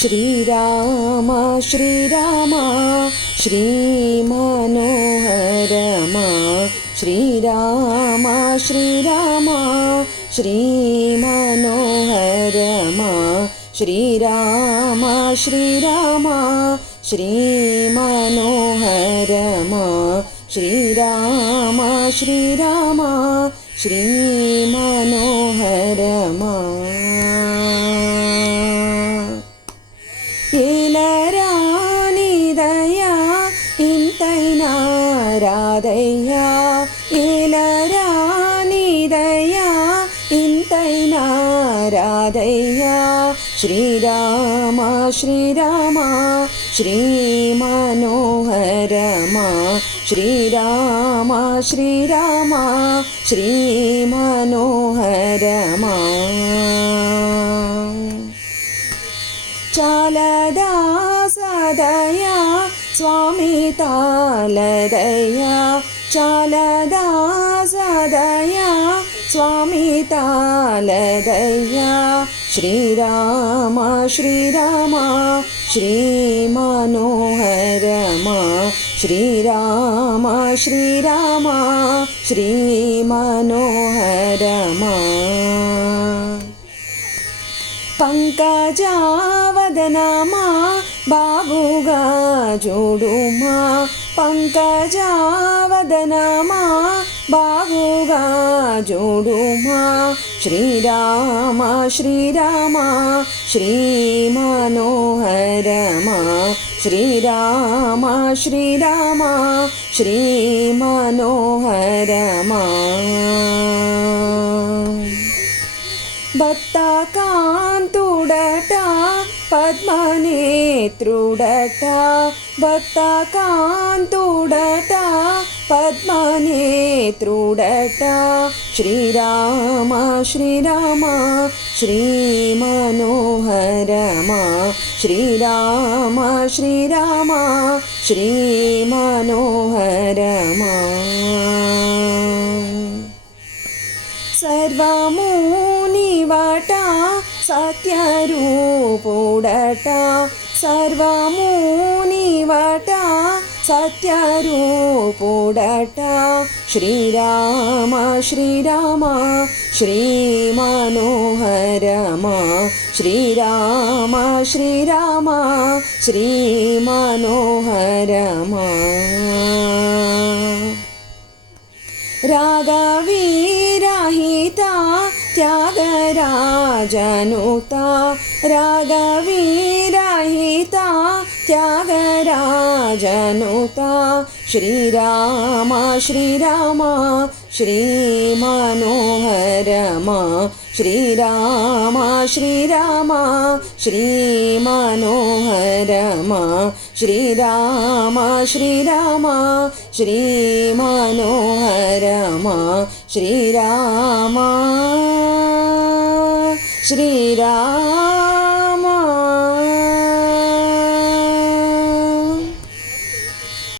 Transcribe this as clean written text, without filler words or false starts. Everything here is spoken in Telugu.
श्रीराम श्रीराम श्रीमनोहरमा श्रीराम श्रीराम श्रीमनोहरमा श्रीराम श्रीराम श्रीमनोहरमा श्रीराम श्रीराम श्रीमनोहरमा ఏలరానిదయ్యా ఇంతైనా రాదయ్యా ఏలరానిదయ్యా ఇంతైనా రాదయ్యా శ్రీరామ శ్రీరామ శ్రీమనోహరమా శ్రీరామ శ్రీరామ శ్రీమనోహరమా చాలదా సదయా స్వామి తాళదయ్యా చాలదా సదయా స్వామి తాళదయ్యా శ్రీరామ శ్రీరామ శ్రీమనోహరమా శ్రీరామ శ్రీరామ శ్రీమనోహరమా పంకజావదనమా బాబుగా చూడుమా పంకజావదనమా బాబుగా చూడుమా శ్రీరామ శ్రీరామ శ్రీమనోహరమా శ్రీరామ శ్రీరామ శ్రీమనోహరమా భక్తకాంతుడట పద్మనేత్రుడట భక్తకాంతుడట పద్మనేత్రుడట శ్రీరామ శ్రీరామ శ్రీమనోహరమా శ్రీరామ శ్రీరామ శ్రీమనోహరమా సర్వమునివట సత్యరూపుడట సర్వమునివట సత్యరూపుడట శ్రీరామ శ్రీరామ శ్రీమనోహరమా శ్రీరామ శ్రీరామ శ్రీమనోహరమా రాగవీరహిత త్యాగరాజనుత రాగవీరహిత త్యాగరాజనుత శ్రీరామ శ్రీరామ శ్రీమనోహరమా శ్రీరామ శ్రీరామ శ్రీమనోహరమా శ్రీరామ శ్రీరామ శ్రీమనోహరమా శ్రీరామ శ్రీరామ